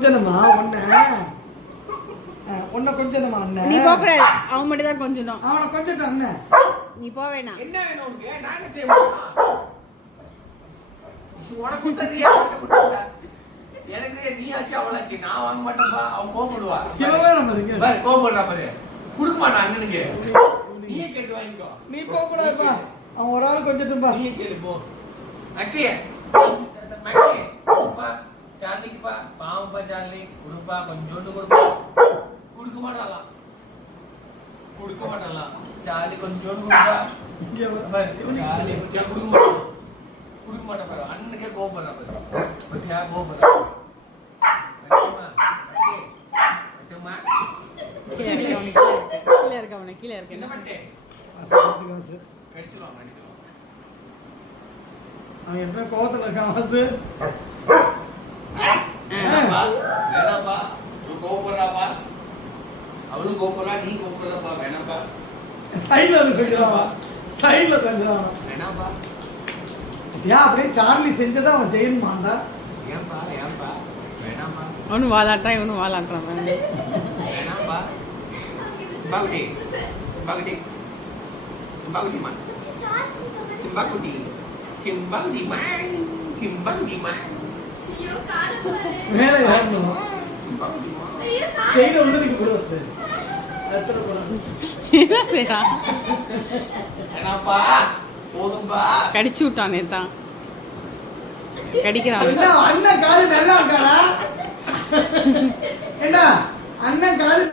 கொஞ்சமா ஒன்ன கொஞ்சமா அண்ணன் நீ போக கூடாது. அவன் மட்டும் தான் கொஞ்சணும். அவனை கொஞ்சம் அண்ணன் நீ போ வேணாம். என்ன வேணும் உனக்கு? நான் என்ன செய்யணும்? உனக்கு தெரியா எனக்கு நீ ஆச்சு அவளாச்சு நான் வாங்க மாட்டேன்பா. அவன் கோபப்படுவா. பாரு கோபப்படுறா பாரு. குடுக்க மாட்டான் அண்ணனுக்கு. நீயே கேட்டு வாங்கிக்கோ. நீ கோபப்படாதப்பா. அவன் ஒரு ஆள் கொஞ்சட்டும்பா. நீயே கேளு போ. அக்ஸி மேக்ஸி பா சார்லிக்குப்பா பாவம்பா சார்லி குடுப்பா கொஞ்சோண்டு குடுப்பா. குடுக்க மாட்டாளாம். குடுக்க மாட்டாளாம். சார்லி கொஞ்சோண்டு குடுப்பா. பாரு சார்லி குடுக்க மாட்டான். குடுக்க மாட்டான் பாரு. அண்ணனுக்கே கோபப்படுறா பாரு. பத்தியா கோபப்படுறா. கீழே இருக்க அவனை கீழே இருக்க என்ன பண்ணிட்டே அவன் எப்ப கோவத்துல இருக்கான் வாசு. வேணாப்பா கோபப்படுறாப்பா. அவளும் கோபப்படுறா நீ கோபப்படுறப்பா. வேணாப்பா சைட்ல வந்து கொஞ்சம் சைட்ல கொஞ்சம் வேணாப்பா. ஏன் அப்படியே சார்லி செஞ்சதை அவன் செய்யணுமாண்டா. ஏன்பா ஏன்பா வேணாப்பா. அவனு வாலாட்டான் இவனும் வாலாட்டான். வேணாப்பா. சிம்பாகுட்டி சிம்பாகுட்டி சிம்பாகுட்டி மா சிம்பாகுட்டி சிம்பாகுட்டி மா சிம்பாகுட்டி மா மேலே ஏறணும். சிம்பாகுட்டி மா செயில உள்ளதுக்கு கூட சார் எத்தனை போறான் என்ன செய்யறான்? வேணாப்பா போதும்பா. கடிச்சு விட்டானே தான் கடிக்கிறான். என்ன அண்ணன் காது நல்லா இருக்காடா. என்ன அண்ணன் காது